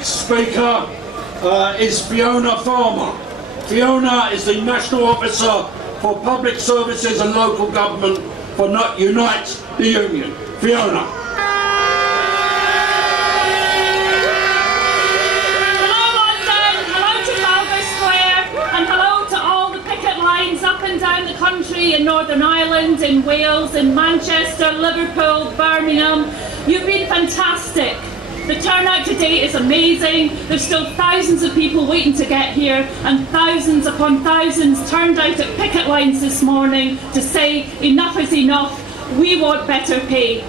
next speaker is Fiona Farmer. Fiona is the National Officer for Public Services and Local Government for Unite the Union. Fiona. Hello London, hello Trafalgar Square, and hello to all the picket lines up and down the country in Northern Ireland, in Wales, in Manchester, Liverpool, Birmingham. You've been fantastic. The turnout today is amazing. There's still thousands of people waiting to get here, and thousands upon thousands turned out at picket lines this morning to say enough is enough, we want better pay.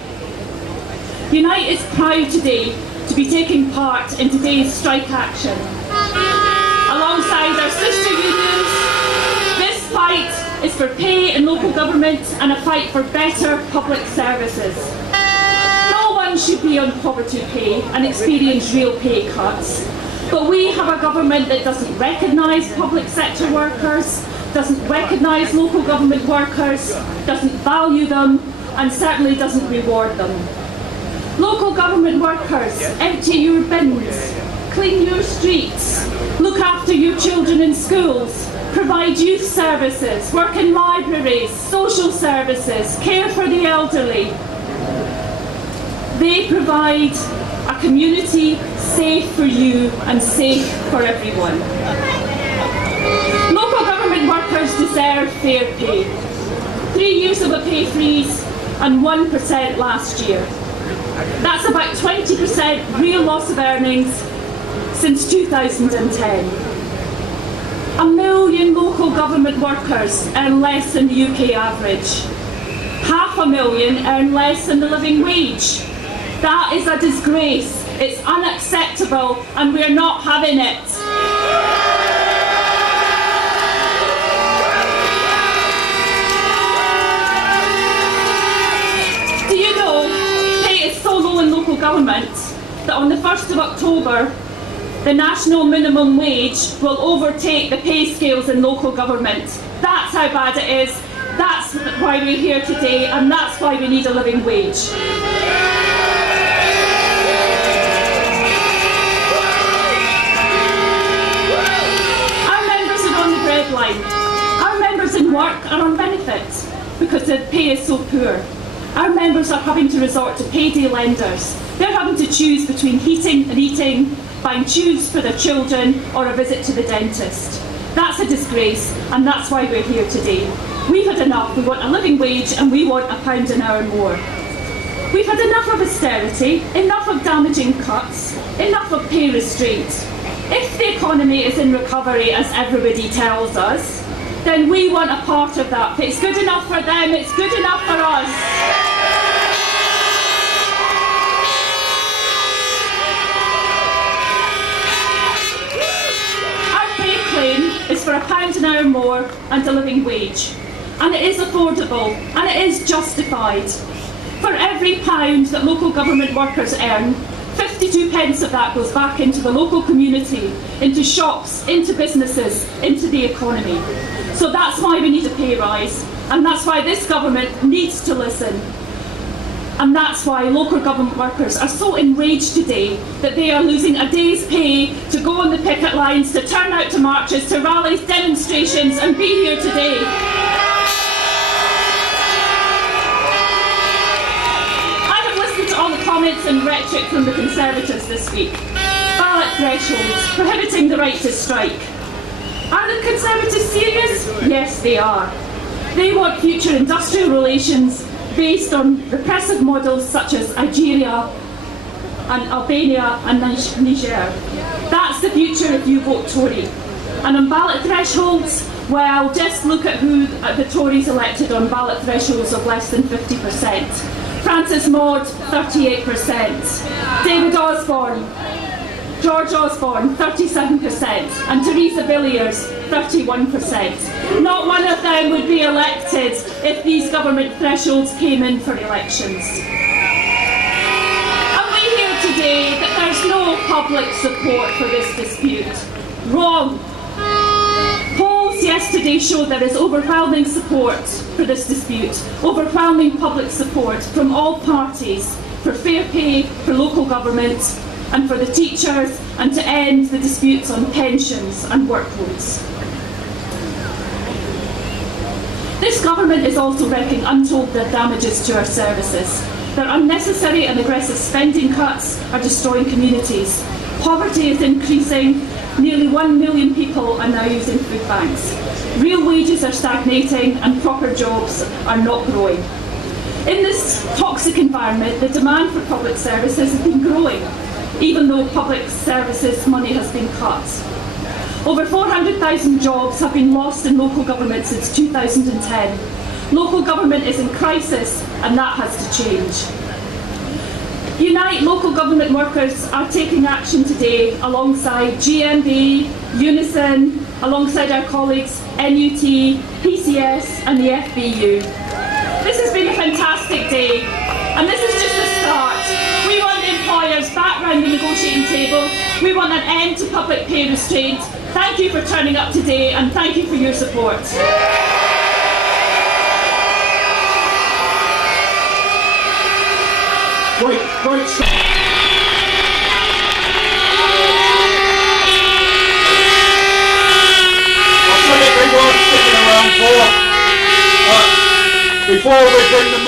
Unite is proud today to be taking part in today's strike action. Alongside our sister unions, this fight is for pay in local government and a fight for better public services. Should be on poverty pay and experience real pay cuts. But we have a government that doesn't recognise public sector workers, doesn't recognise local government workers, doesn't value them, and certainly doesn't reward them. Local government workers, empty your bins, clean your streets, look after your children in schools, provide youth services, work in libraries, social services, care for the elderly. They provide a community safe for you and safe for everyone. Local government workers deserve fair pay. 3 years of a pay freeze and 1% last year. That's about 20% real loss of earnings since 2010. 1 million local government workers earn less than the UK average. 500,000 earn less than the living wage. That is a disgrace, it's unacceptable, and we're not having it. Do you know, pay is so low in local government that on the 1st of October, the national minimum wage will overtake the pay scales in local government. That's how bad it is, that's why we're here today, and that's why we need a living wage. Our members in work are on benefits because their pay is so poor. Our members are having to resort to payday lenders. They're having to choose between heating and eating, buying tubes for their children, or a visit to the dentist. That's a disgrace, and that's why we're here today. We've had enough. We want a living wage, and we want £1 an hour more. We've had enough of austerity, enough of damaging cuts, enough of pay restraint. If the economy is in recovery, as everybody tells us, then we want a part of that. If it's good enough for them, it's good enough for us. Our pay claim is for £1 an hour more and a living wage. And it is affordable, and it is justified. For every £1 that local government workers earn, 52 pence of that goes back into the local community, into shops, into businesses, into the economy. So that's why we need a pay rise, and that's why this government needs to listen. And that's why local government workers are so enraged today that they are losing a day's pay to go on the picket lines, to turn out to marches, to rallies, demonstrations, and be here today. All the comments and rhetoric from the Conservatives this week. Ballot thresholds, prohibiting the right to strike. Are the Conservatives serious? Yes, they are. They want future industrial relations based on repressive models such as Algeria and Albania and Niger. That's the future if you vote Tory. And on ballot thresholds, well, just look at who the Tories elected on ballot thresholds of less than 50%. Francis Maud, 38%. David Osborne, George Osborne, 37%. And Theresa Villiers, 31%. Not one of them would be elected if these government thresholds came in for elections. And we hear today that there's no public support for this dispute. Wrong. Polls yesterday showed there is overwhelming support for this dispute, overwhelming public support from all parties for fair pay for local government, and for the teachers, and to end the disputes on pensions and workloads. This government is also wreaking untold damages to our services. Their unnecessary and aggressive spending cuts are destroying communities. Poverty is increasing. Nearly 1 million people are now using food banks. Real wages are stagnating and proper jobs are not growing. In this toxic environment, the demand for public services has been growing, even though public services money has been cut. Over 400,000 jobs have been lost in local government since 2010. Local government is in crisis, and that has to change. Unite local government workers are taking action today alongside GMB, Unison, alongside our colleagues NUT, PCS and the FBU. This has been a fantastic day, and this is just the start. We want the employers back round the negotiating table. We want an end to public pay restraint. Thank you for turning up today, and thank you for your support. Great stuff. I'll tell everyone sticking around for. Before we bring the